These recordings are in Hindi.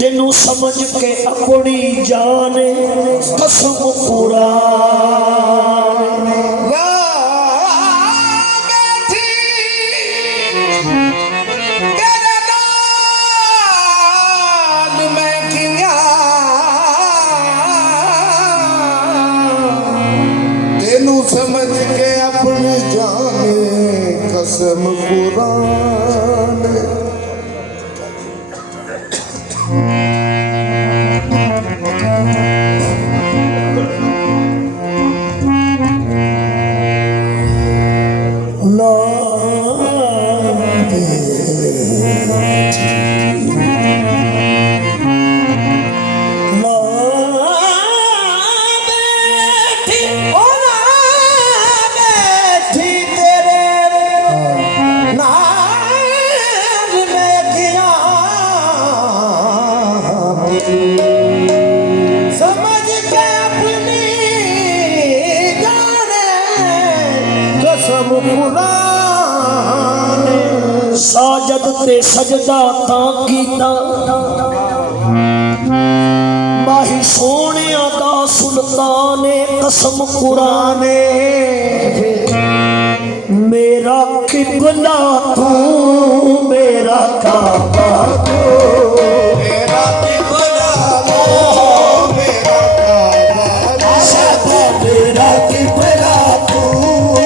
तेनू समझ के अपनी जान कसम कुरान तेनू समझ के अपनी जान कसम कुरान साजद ते सजदा तां कीता माही सोनिया दा सुल्तान कसम कुरान मेरा किबला तू मेरा काबा तू मेरा किबला तू मेरा काबा सादा मेरा किबला तू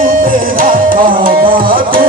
मेरा काबा तू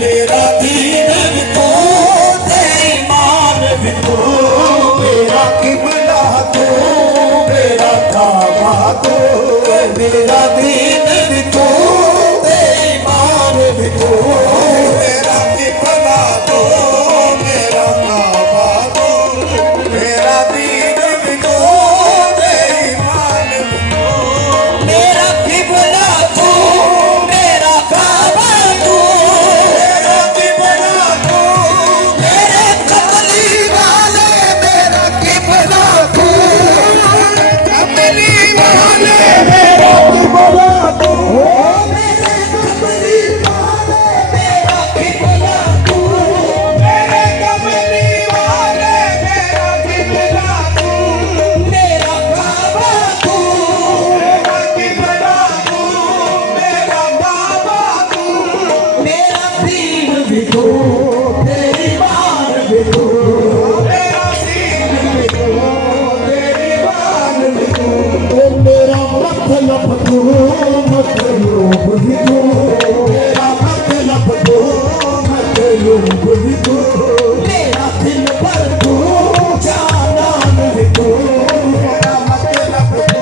मेरा दीन भी तू तेरी मान भी तू मेरा किबला तू मेरा काबा तू मेरा दीन भी तू तेरी मान भी तू मेरा किबला तू मेरा काबा तू मेरा किबला तू मेरे कमली वाले मेरा किबला तू कमली वाले मेरा किबला तू मेरे कमली वाले मेरा किबला तू मेरा काबा तू मेरा किबला तू मेरा काबा तू मेरा दीन भी तू तेरी मान भी तू मेरा दीन भी तू तेरी मान भी तू मेरा मतलब तू मतलब भी तू मेरा मतलब तू मतलब भी तू मेरा दिल पर तू जानान भी तू मेरा मतलब तू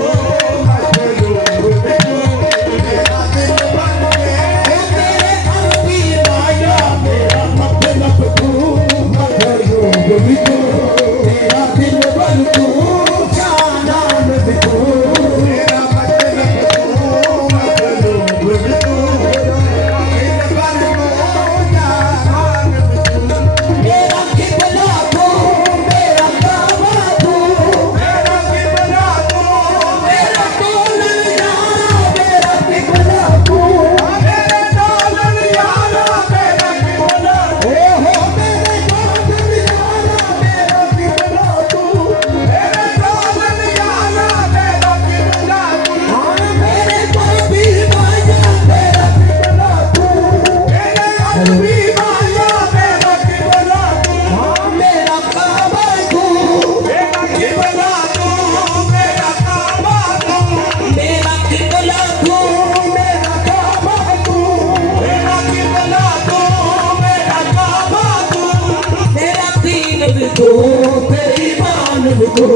विको तेरी मान विको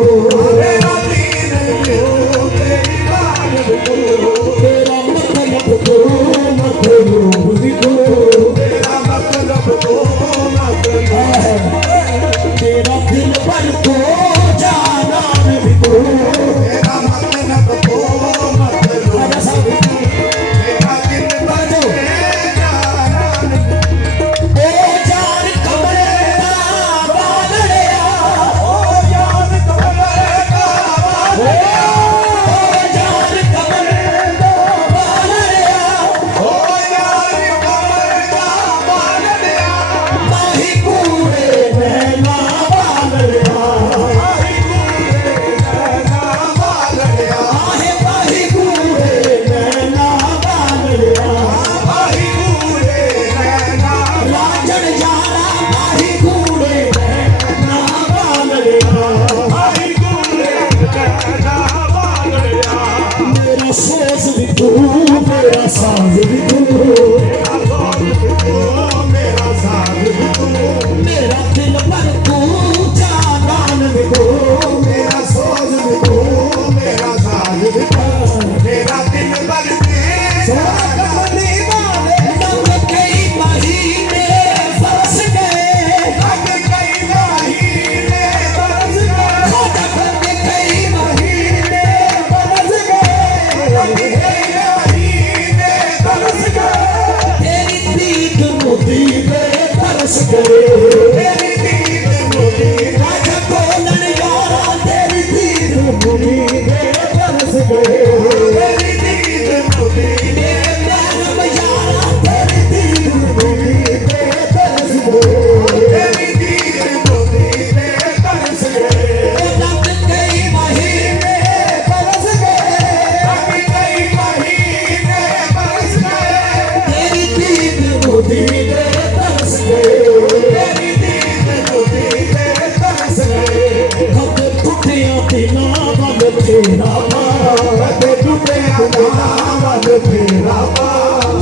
मेरा दीन विको तेरी मान विको तेरा मतलब को मतलब विको तेरा मतलब को मतलब तेरा दिल भर को जाना विको तेरा मतलब को मतलब राजा साहब तेरा दिल भर के जाना ओ जान कमरे का बालड़िया ओ यार कमरे का ओ जान कमरे का बालड़िया ओ यार कमरे का बाल दिया माही कूड़े नैना बालड़िया आई कूड़े नैना बाल दिया आहे माही कूड़े नैना बालड़िया आई कूड़े नैना राजन जाना माही कूड़े नैना बालड़िया आई कूड़े नैना बाल दिया मेरा सोच भी तू मेरा साज भी तू मेरा सोच विको मेरा साथ विको मेरा दिल पर तू जान भी तू मेरा सोच विको मेरा साथ विको मेरा दिल भर के कमली वाले नम कई महीने बरस गए अब कई महीने बरस गए खटक कई महीने बरस गए अब कई महीने बरस गए तेरी दीद मोती में तरस गए तेरी दीद मुझे राजा कोलन यारा तेरी दीद मोती में तरस गए तेरी दीद मुझे मेरे प्यार यारा तेरी दीद मोती में तरस गए तेरी दीद मुझे तरस गए नम कई महीने बरस गए अब कई महीने बरस गए तेरी दीद मोती में तरस गए तेरी दीद मुझे तरस गए कब टूटिया दिना बल तेरा कदे टूटे नाम तेरा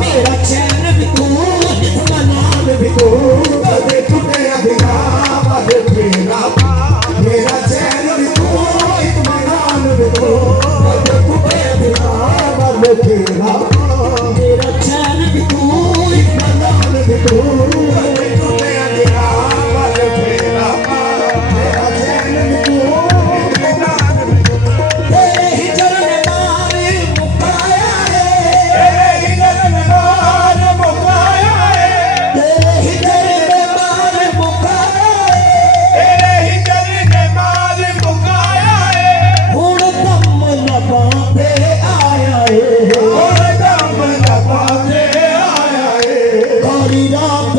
मेरा चैन भी तू जितना नाम भी तू कदे टूटे नाम तेरा मेरा चैन भी तू इत्मीनान भी तू कदे टूटे नाम तेरा मेरा चैन भी तू इतना नाम भी तू कदे टूटे नाम तेरा मेरा चैन भी तू इत्मीनान भी तू तेरे ही चरण मारे मुकाया है तेरे ही जन्म नाम मुकाया है तेरे ही चरण मारे मुकाया है तेरे ही जन्म माल मुकाया है हुण दम लबा पे आया है और दम लगा के आया है काली रात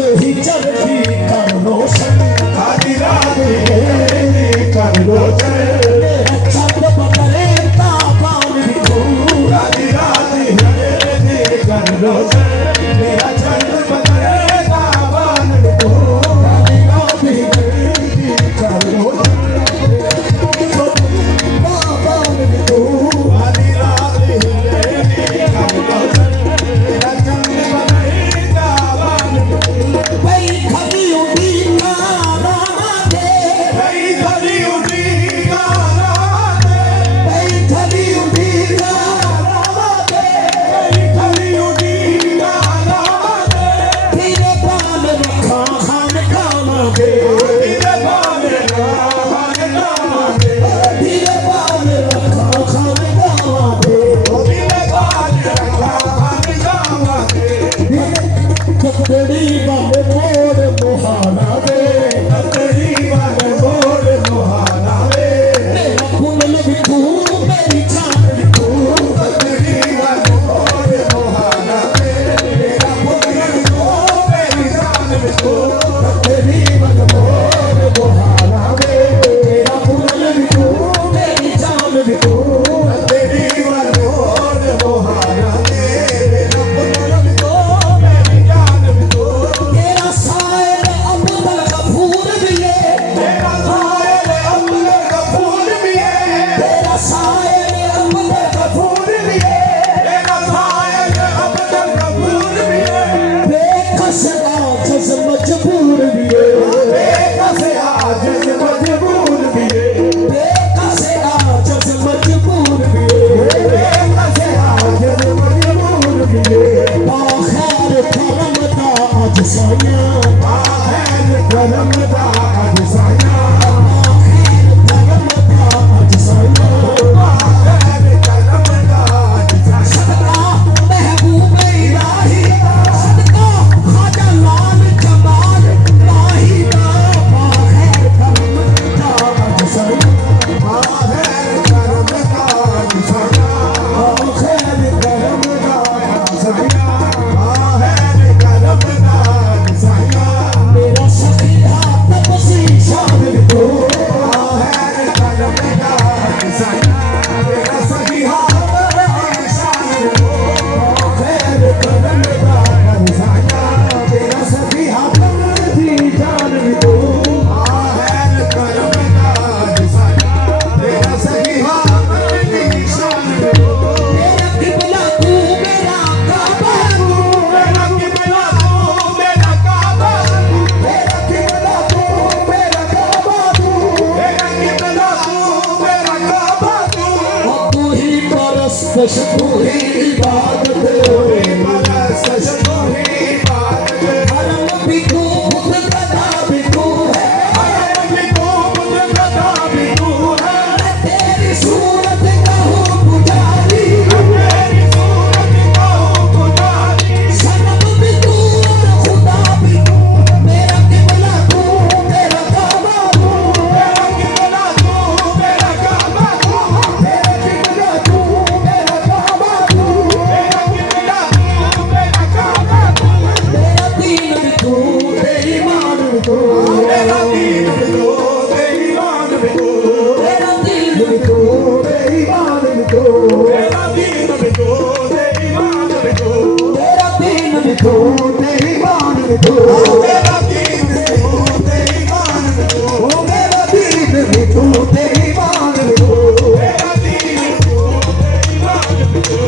ਤੂੰ ਤੇਰੀ ਬਾਣ ਵੀ ਤੂੰ ਮੇਰਾ ਦੀਨ ਤੂੰ ਤੇਰੀ ਬਾਣ ਤੂੰ ਓ ਮੇਰਾ ਦੀਨ ਵੀ ਤੂੰ ਤੇਰੀ ਬਾਣ ਵੀ ਤੂੰ ਮੇਰਾ ਦੀਨ ਤੂੰ ਤੇਰੀ ਬਾਣ ਤੂੰ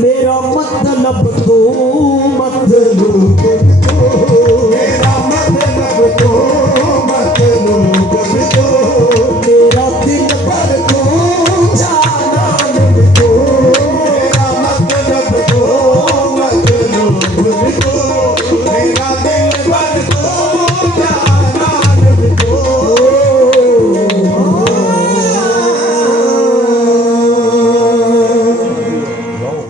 ਮੇਰਾ ਮਤਲਬ ਤੂੰ ਮਤਲਬ ਤੂੰ